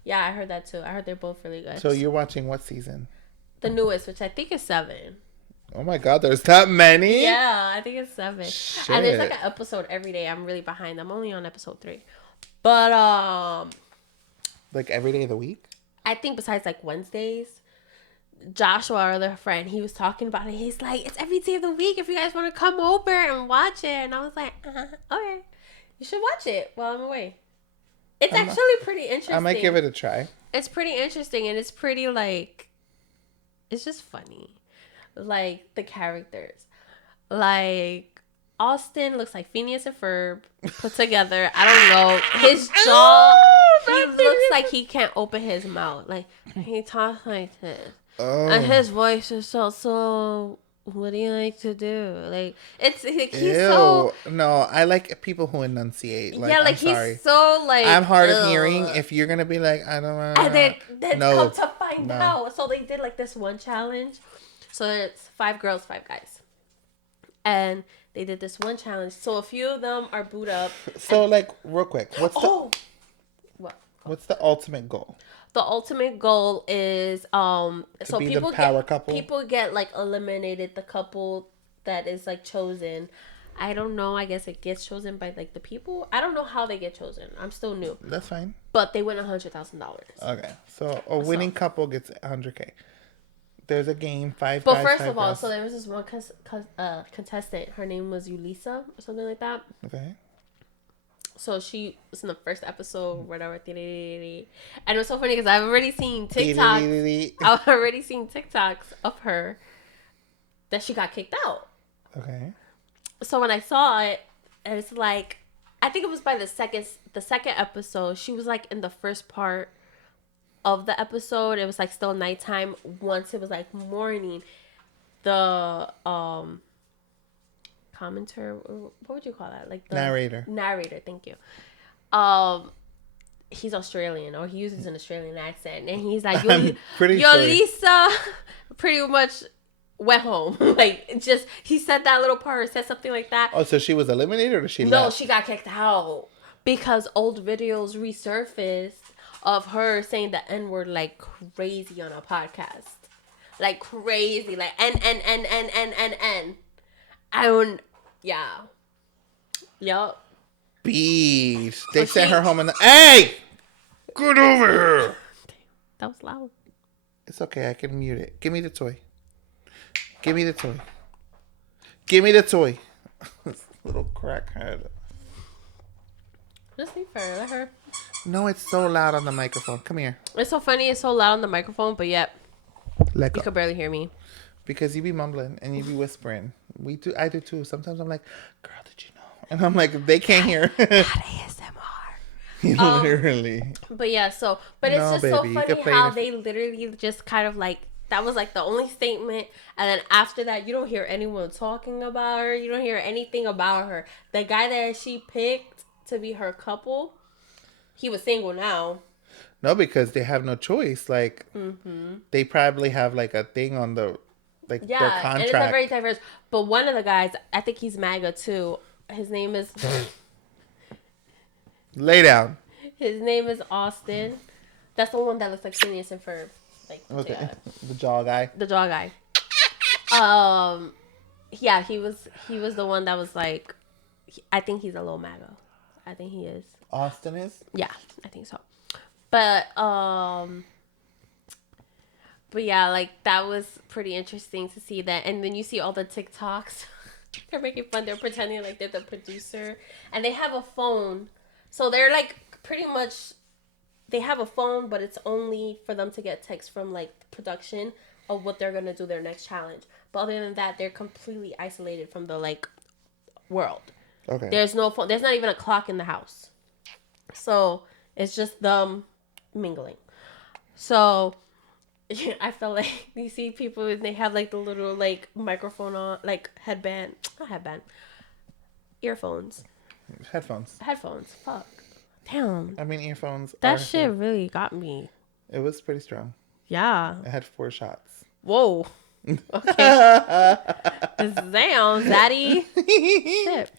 Yeah, I heard that too. I heard they're both really good. So you're watching what season? The newest, which I think is 7. Oh my God, there's that many? Yeah, I think it's 7. Shit. And there's like an episode every day. I'm really behind. I'm only on episode 3. But like every day of the week? I think besides like Wednesdays. Joshua, our other friend, he was talking about it. He's like, it's every day of the week if you guys want to come over and watch it. And I was like, okay. You should watch it while I'm away. It's actually pretty interesting. I might give it a try. It's pretty interesting and it's pretty like, it's just funny. Like the characters. Like Austin looks like Phineas and Ferb put together. I don't know. His jaw, he looks like he can't open his mouth. Like he talks like this. Oh. And his voice is so what do you like to do? Like it's like he's so no. I like people who enunciate. Like, yeah, like I'm sorry. he's so like I'm hard of hearing. If you're gonna be like, I don't know. And then come to find out. So they did like this one challenge. So it's 5 girls, 5 guys, and they did this one challenge. So a few of them are booed up. So like real quick, what's the ultimate goal? The ultimate goal is so be people the power get couple? People get like eliminated. The couple that is like chosen, I don't know. I guess it gets chosen by like the people. I don't know how they get chosen. I'm still new. That's fine. But they win $100,000. Okay, so a winning couple gets $100K. There's a game, 5 But guys, first 5 of all, girls. so there was this one contestant. Her name was Ulisa or something like that. Okay. So she was in the first episode, whatever. And it was so funny because I've already seen TikToks. I've already seen TikToks of her that she got kicked out. Okay. So when I saw it, it's like, I think it was by the second episode. She was like in the first part of the episode. It was like still nighttime. Once it was like morning, the commentator, what would you call that? Like the narrator, thank you. He's Australian, or he uses an Australian accent, and he's like, I'm pretty sure. Lisa pretty much went home. Like, just, he said that little part or said something like that. Oh, so she was eliminated or she No, left? she got kicked out because old videos resurfaced of her saying the N-word like crazy on a podcast. Like crazy. Like, N. I don't, yeah. Yup. Beach. They So sent her home in the... Hey! Get over here! That was loud. It's okay. I can mute it. Give me the toy. Give me the toy. Give me the toy. Little crackhead. Just leave her. Let her. No, it's so loud on the microphone. Come here. It's so funny. It's so loud on the microphone, but yet Let you go. could barely hear me. Because you be mumbling and you be whispering. I do too. Sometimes I'm like, girl, did you know? And I'm like, they can't hear. Not ASMR. Literally. But yeah, so, but it's No, just baby, so you funny can play how it if- they literally just kind of like, that was like the only statement. And then after that, you don't hear anyone talking about her. You don't hear anything about her. The guy that she picked to be her couple, he was single now. No, because they have no choice. Like, they probably have like a thing on the, like, their Yeah, and it's contract. a very diverse. But one of the guys, I think he's MAGA too. His name is Lay down. his name is Austin. That's the one that looks like Phineas and Ferb. Like, Okay. yeah, The jaw guy. the dog guy. Yeah, he was the one that was like, I think he's a little MAGA. I think he is. Austin is? Yeah, I think so. But yeah, like that was pretty interesting to see that. And then you see all the TikToks. They're making fun. They're pretending like they're the producer, and they have a phone. So they're like pretty much, they have a phone, but it's only for them to get text from like production of what they're gonna do their next challenge. But other than that, they're completely isolated from the like world. Okay. There's no phone. There's not even a clock in the house. So it's just them mingling. So I felt like you see people and they have like the little like microphone on, like not headband, earphones, Headphones. Fuck, damn, I mean, earphones. that shit really got me. It was pretty strong. Yeah. It had 4 shots. Whoa. Okay. Damn, daddy. Shit.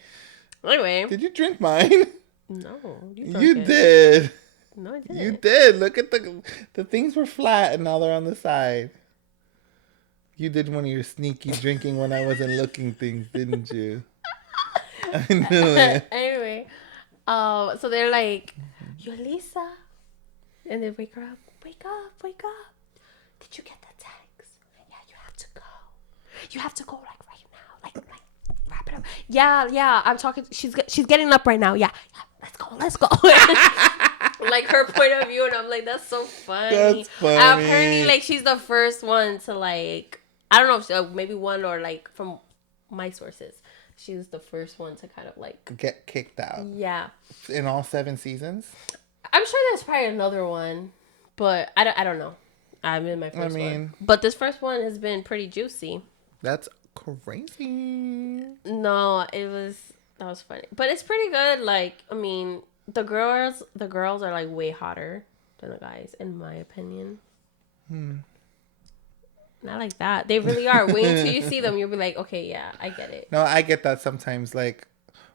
Anyway. Did you drink mine? No. You did. No, I didn't. You did. Look at the things were flat and now they're on the side. You did one of your sneaky drinking when I wasn't looking things, didn't you? I knew it. Anyway, so they're like, "You're Lisa," and they wake her up. Wake up! Did you get the text? Yeah, you have to go. You have to go like right now. Like wrap it up. Yeah. I'm talking. She's getting up right now. Yeah. Let's go. Like her point of view, and I'm like, that's so funny. That's funny. And apparently, like she's the first one to like, I don't know if maybe one or like from my sources, she was the first one to kind of like Get kicked out. Yeah. In all 7 seasons? I'm sure there's probably another one, but I don't know. I'm in my first one. But this first one has been pretty juicy. That's crazy. No, that was funny. But it's pretty good. Like, I mean, the girls are like way hotter than the guys, in my opinion. Not like that. They really are. Wait until you see them, you'll be like, okay, yeah, I get it. No, I get that sometimes, like,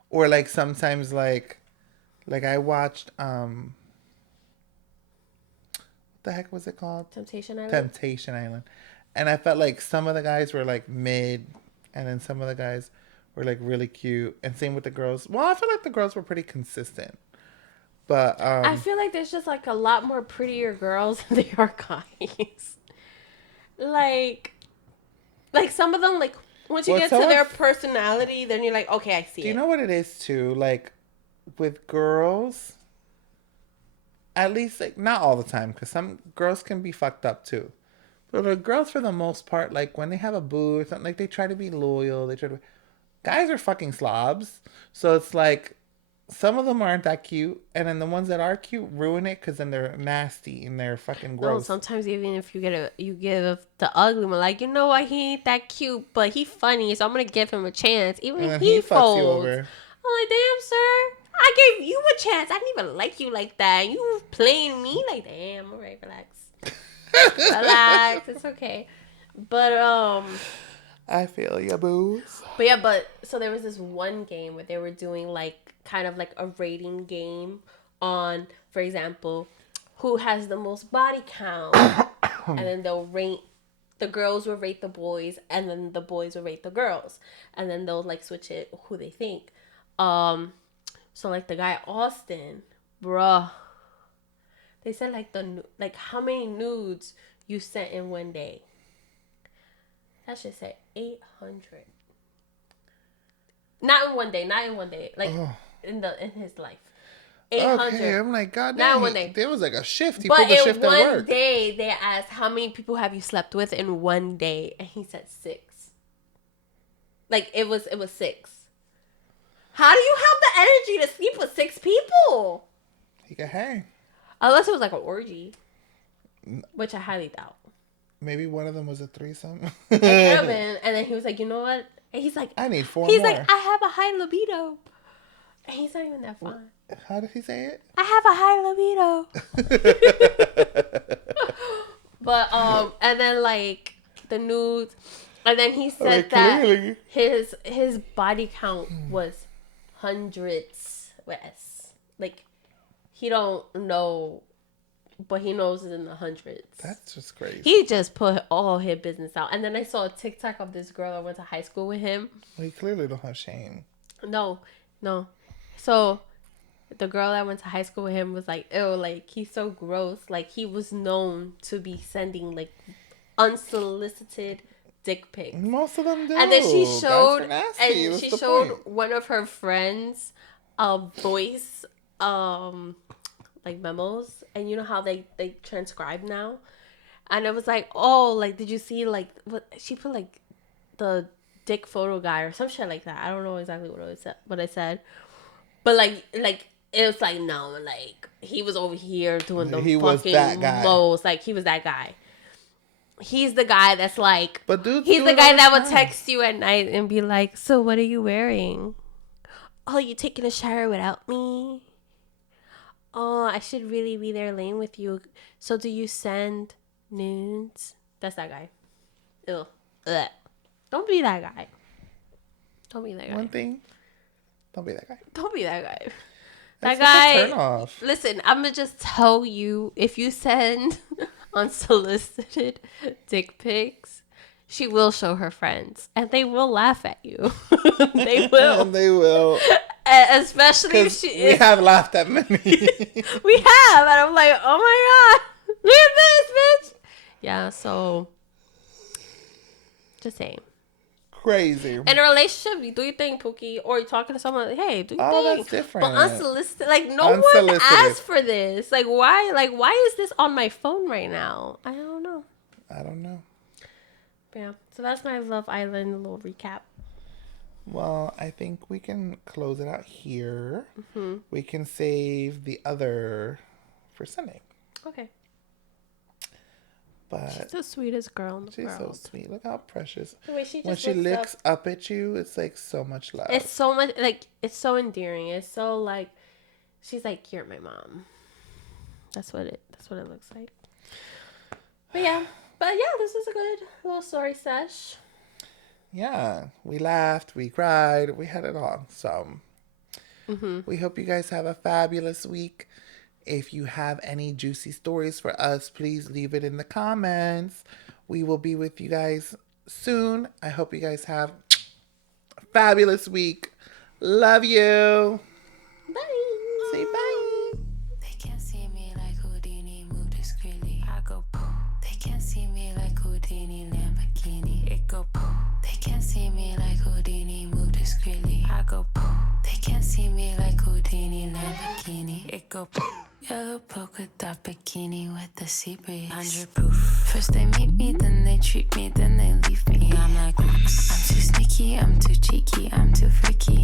or like sometimes like I watched what the heck was it called? Temptation Island. And I felt like some of the guys were like mid, and then some of the guys were like really cute, and same with the girls. Well, I feel like the girls were pretty consistent, but I feel like there's just like a lot more prettier girls than there are guys. Like some of them, like once you get to their personality, then you're like, okay, I see it. Do you know what it is too? Like with girls, at least like not all the time, because some girls can be fucked up too. But the girls, for the most part, like when they have a boo or something, like they try to be loyal. Guys are fucking slobs, so it's like some of them aren't that cute, and then the ones that are cute ruin it because then they're nasty and they're fucking gross. No, sometimes even if you give the ugly one, like, you know what, he ain't that cute, but he funny, so I'm gonna give him a chance. Even if he folds, you over. I'm like, damn, sir, I gave you a chance. I didn't even like you like that. You playing me like, damn. All right, relax. Relax. It's okay. But I feel ya, booze. But yeah, so there was this one game where they were doing like kind of like a rating game on, for example, who has the most body count, and then they'll rate. The girls will rate the boys, and then the boys will rate the girls, and then they'll like switch it who they think. So like the guy Austin, bruh, they said like how many nudes you sent in one day. That should say 800. Not in one day. Like in his life. 800. Okay, I'm like, God Not damn. in one day. There was like a shift. He But pulled a shift in at one work. day, they asked, how many people have you slept with in one day? And he said 6. Like, it was 6. How do you have the energy to sleep with 6 people? He could hang. Unless it was like an orgy. Which I highly doubt. Maybe one of them was a threesome. It could have been. And then he was like, you know what? And he's like, I need 4 He's more. like, I have a high libido. And he's not even that fine. How did he say it? I have a high libido. But and then like the nudes, and then he said that his body count was hundreds with S. Like he don't know, but he knows it's in the hundreds. That's just crazy. He just put all his business out. And then I saw a TikTok of this girl that went to high school with him. Well, he clearly don't have shame. No. So the girl that went to high school with him was like, ew, like he's so gross. Like he was known to be sending like unsolicited dick pics. Most of them do. And then she showed, and she showed one of her friends voice like memos, and you know how they transcribe now, and it was like, oh, like did you see like what she put, like the dick photo guy or some shit like that. I don't know exactly what I said, but like it was like, no, like he was over here doing the fucking most. Like he was that guy. He's the guy that's like, he's the guy that would text you at night and be like, so what are you wearing? Oh, you taking a shower without me? Oh, I should really be there laying with you. So do you send nudes? That's that guy. Ew. Ugh. Don't be that guy. Don't be that guy. One thing. Don't be that guy. Don't be that guy. That's that guy. Turn off. Listen, I'm gonna just tell you, if you send unsolicited dick pics, she will show her friends, and they will laugh at you. They will. And they will. Especially if we have laughed at many. We have, and I'm like, oh my god, look at this, bitch. Yeah. So, just saying. Crazy. In a relationship, you do your thing, Pookie, or you're talking to someone, like, hey, do your thing. Oh, that's different. But unsolicited, like no one asked for this. Like why is this on my phone right now? I don't know. But yeah, so that's my Love Island little recap. Well, I think we can close it out here. Mm-hmm. We can save the other for Sunday. Okay. But she's the sweetest girl in the world. She's so sweet. Look how precious. The way she just when she looks up at you, it's like so much love. It's so much, like, it's so endearing. It's so like, she's like, you're my mom. That's what it looks like. But yeah, this is a good little story sesh. Yeah, we laughed, we cried, we had it all. So we hope you guys have a fabulous week. If you have any juicy stories for us, please leave it in the comments. We will be with you guys soon. I hope you guys have a fabulous week. Love you. Bye. Say bye. They can't see me like Houdini, move discreetly. I go poof. They can't see me like Houdini, Lamborghini. It go poof. They can't see me like Houdini, move discreetly. I go poof. They can't see me like Houdini, Lamborghini. It go poof. Yellow polka dot bikini with the sea breeze. 100 proof. First they meet me, then they treat me, then they leave me. I'm like, oops. I'm too sneaky, I'm too cheeky, I'm too freaky.